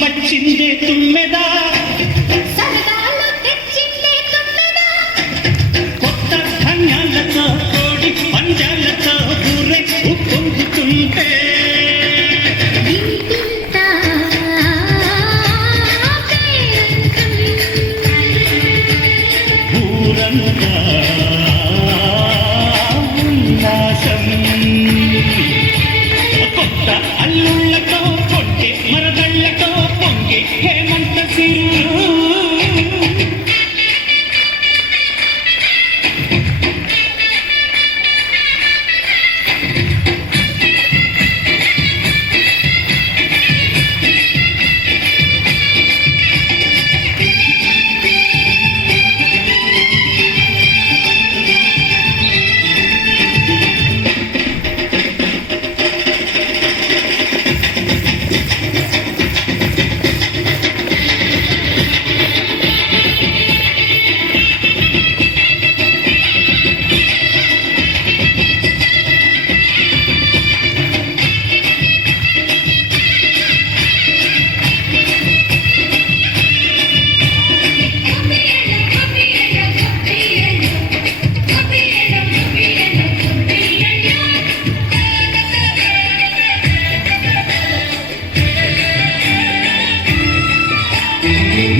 వచ్చిందే తుమ్మెదా సరదాలో తెచ్చిందే తుమ్మెదా కొత్త ధాన్యాలతో కోడి పంజాలతో ఊరే ఉప్పొంగుతుంటే వింటుంటా ఊరంతా ఉల్లాసం కొత్త అల్లుళ్ళతో కొట్టే మరదళ్ళతో పొంగే హేమంత సిరు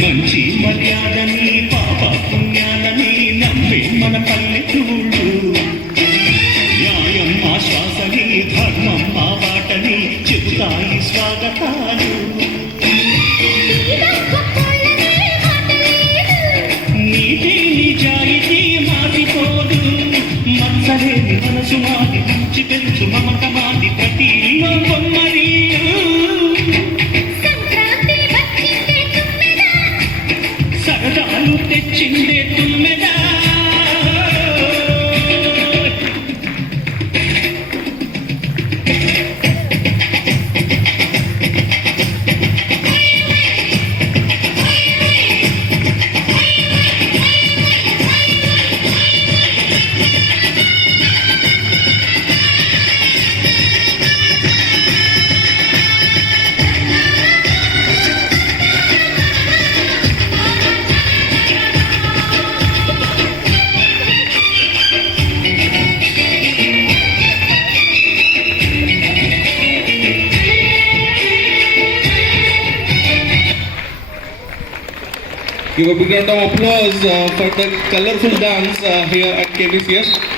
మంచి మర్యాదని పాప పుణ్యాలని నమ్మే మన పల్లెటూళ్ళు న్యాయం ఆశ్వాసని ధర్మం ఆ బాటని చెబుతాయి స్వాగతాలు నీతి నిజాయితీ మారిపోదు మనసలేని మనసు మాది మంచి పెంచు మమత మాది ప్రతి బొమ్మరి సరదాలు తెచ్చిందే తుమ్మెదా Give a big round of applause for the colorful dance here at KBCS.